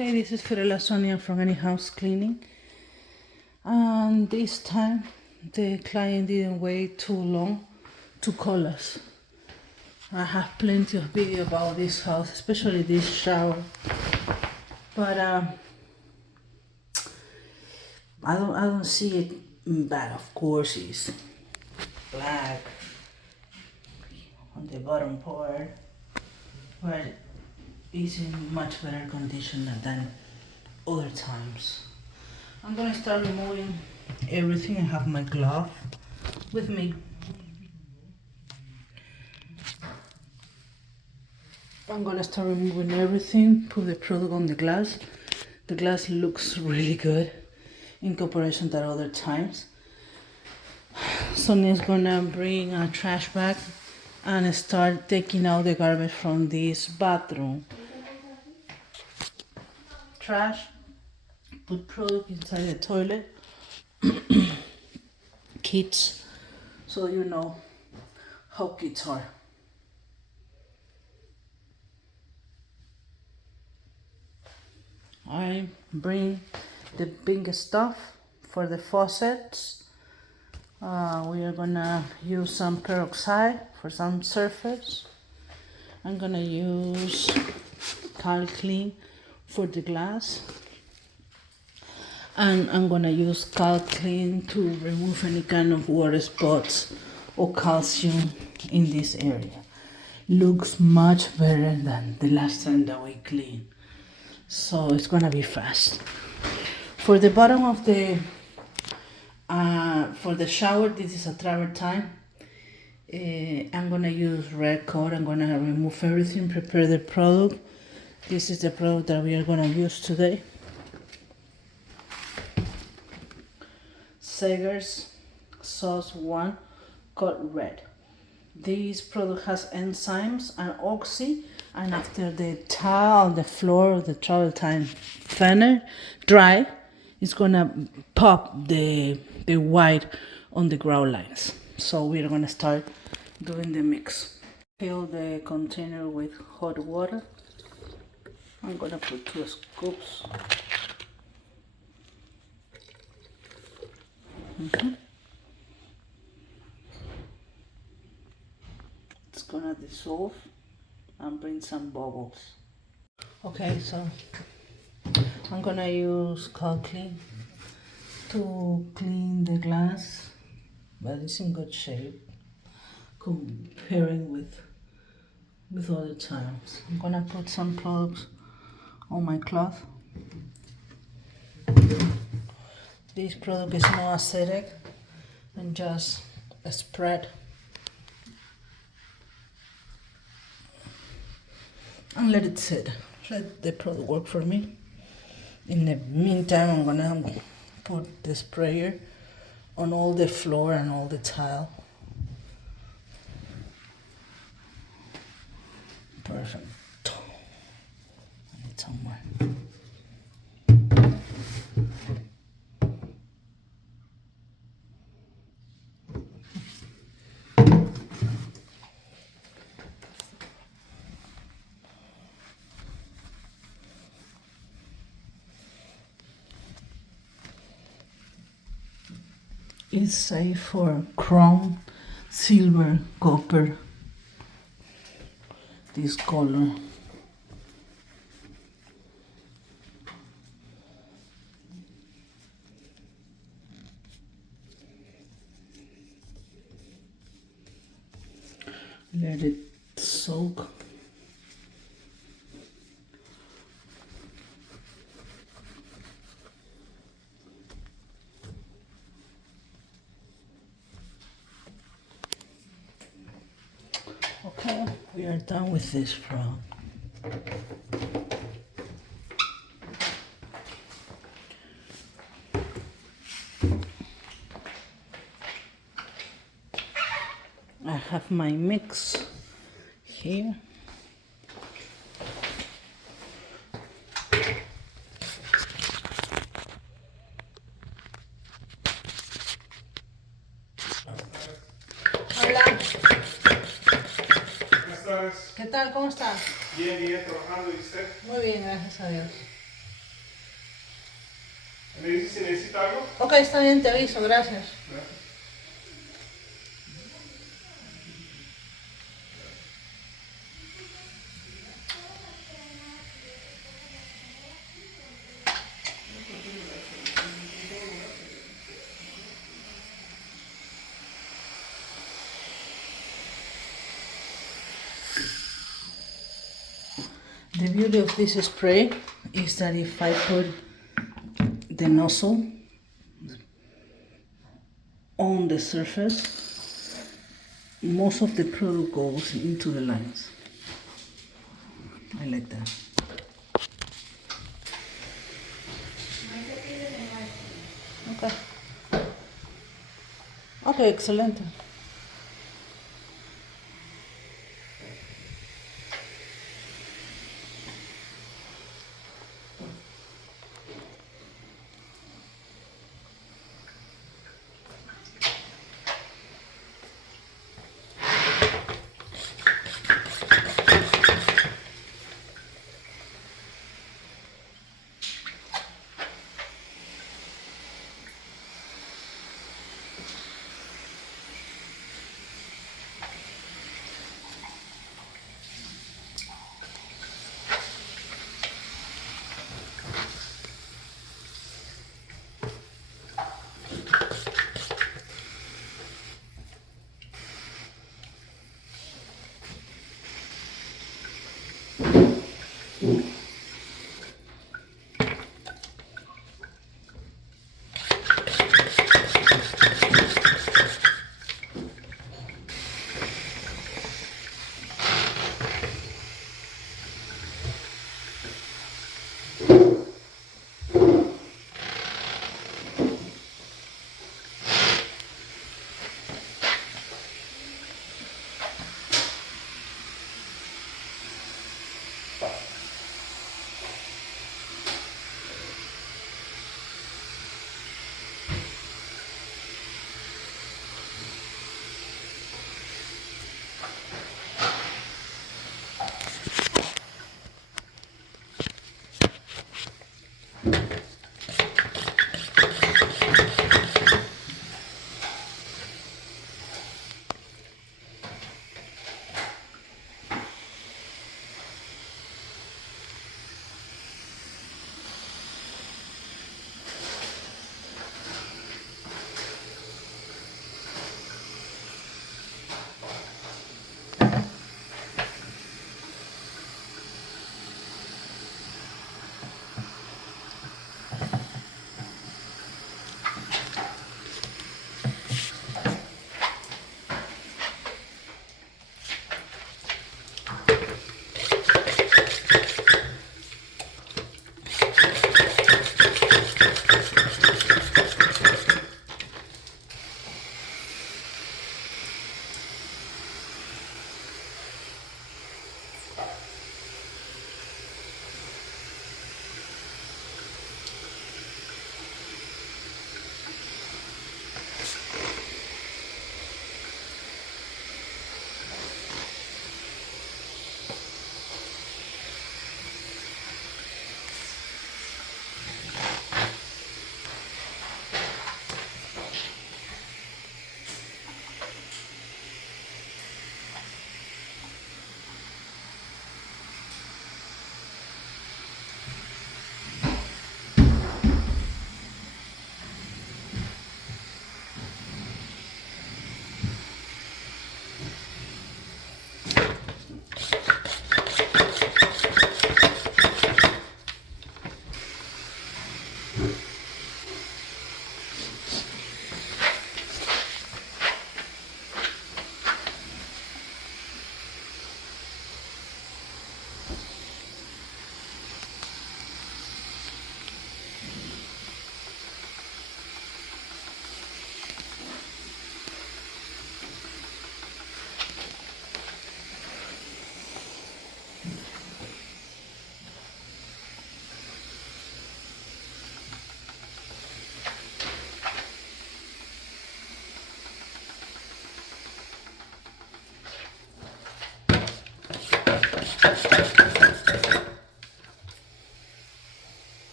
Hey, this is Fiorella Sonia from Any House Cleaning. And this time the client didn't wait too long to call us. I have plenty of video about this house, especially this shower. But I don't see it bad. Of course, it's black on the bottom part, but it's in much better condition than other times. I'm gonna start removing everything. I have my glove with me. I'm gonna start removing everything, put the product on the glass. The glass looks really good in comparison to other times. Sonia's gonna bring a trash bag and start taking out the garbage from this bathroom. Trash, put product inside the toilet. Kids, so you know how kids are. I bring the big stuff for the faucets. We are gonna use some peroxide for some surface. I'm gonna use Calclean for the glass. And I'm gonna use Calclean to remove any kind of water spots or calcium in this area. Looks much better than the last time that we cleaned. So it's gonna be fast. For the bottom of the for the shower, this is a travertine. I'm gonna use red coat. I'm gonna remove everything, prepare the product. This is the product that we are gonna use today. Seger's Sauce 1 Code Red. This product has enzymes and oxy, and after the tile on the floor of the travertine thinner dry, it's gonna pop the white on the grout lines. So we're gonna start doing the mix. Fill the container with hot water. I'm gonna put 2 scoops. It's gonna dissolve and bring some bubbles. Okay, so I'm gonna use Calclean to clean the glass, but it's in good shape comparing with other times. I'm gonna put some products on my cloth. This product is no acidic and just a spread. And let it sit. Let the product work for me. In the meantime, I'm gonna put the sprayer on all the floor and all the tile. Perfect. I need some more. It's safe for chrome, silver, copper, this color. Let it soak. Okay, we are done with this product. I have my mix here. Hola. Buenas tardes. ¿Qué tal? ¿Cómo estás? Bien, bien, trabajando y usted. Muy bien, gracias a Dios. Me dices si necesita algo. Ok, está bien, te aviso, gracias. The beauty of this spray is that if I put the nozzle on the surface, most of the product goes into the lines. I like that. Okay. Okay, excelente.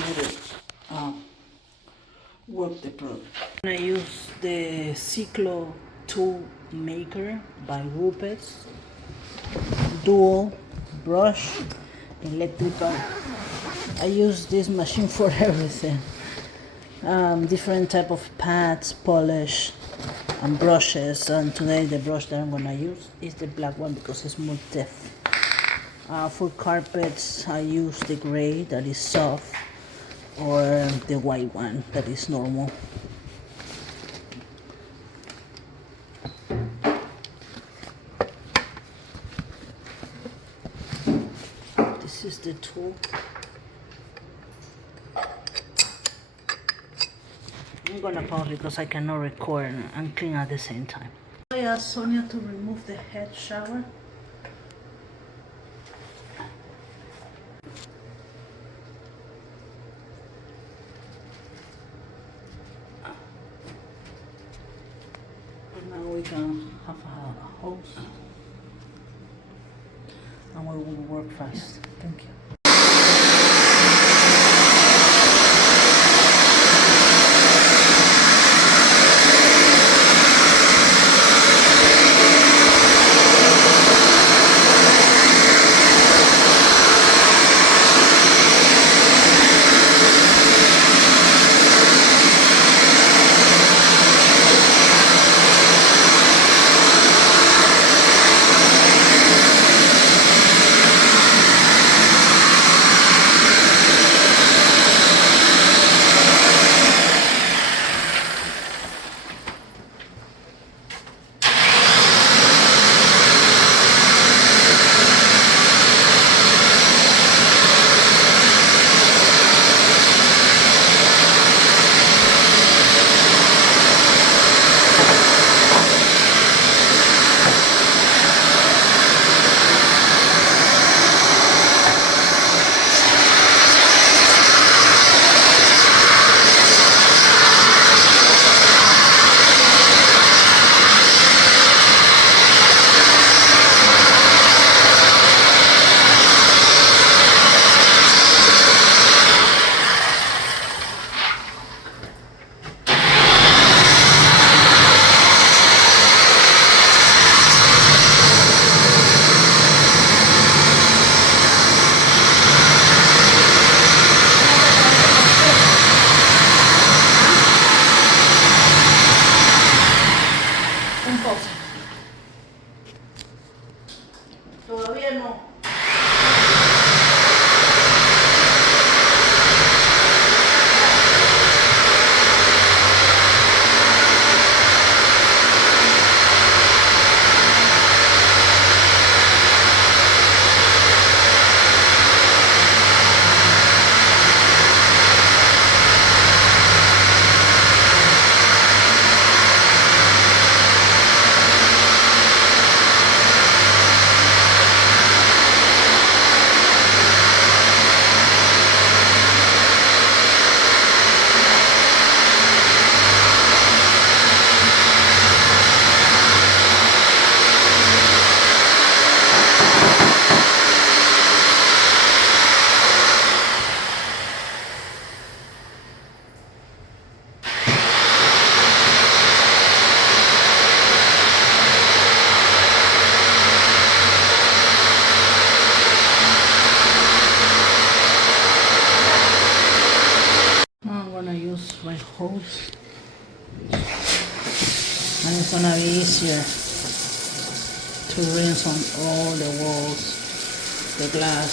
to work the product. I use the Ciclo tool maker by Rupes, dual brush, electrical. I use this machine for everything. Different type of pads, polish, and brushes. And today the brush that I'm gonna use is the black one because it's more depth. For carpets, I use the gray that is soft, or the white one that is normal. This is the tool. I'm gonna pause because I cannot record and clean at the same time. I asked Sonia to remove the head shower. And now we can have a hose and we will work fast. Thank you. Todavía no. My hose, and it's gonna be easier to rinse on all the walls, the glass.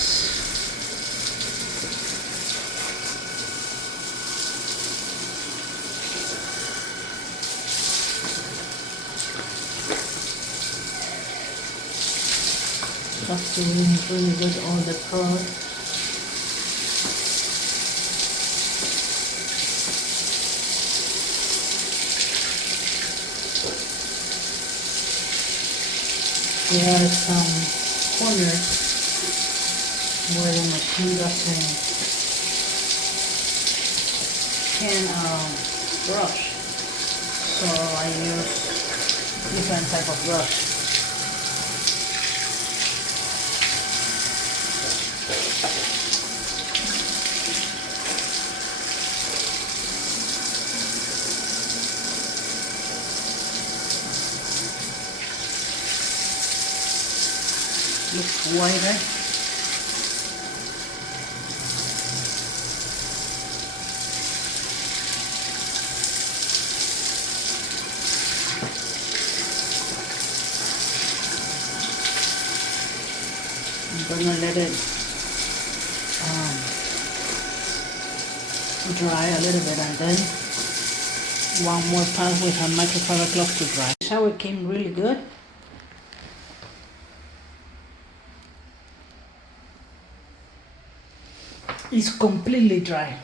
Have to really good all the product. There are some corners where the machine doesn't can brush, so I use different type of brush. looks whiter. I'm gonna let it dry a little bit, and then one more pan with a microfiber cloth to dry. The shower came really good. It's completely dry.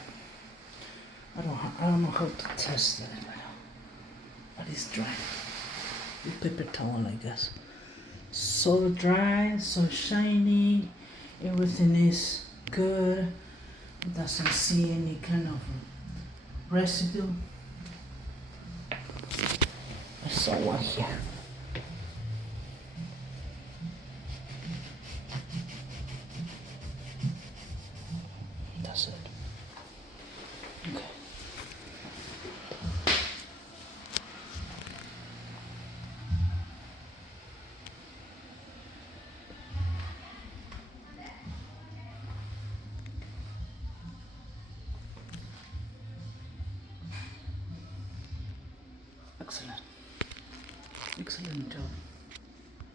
I don't know how to test it, but it's dry. With paper towel, I guess. So dry, so shiny. Everything is good. It doesn't see any kind of residue. I saw one here. That's it. Okay. Excellent. Excellent job.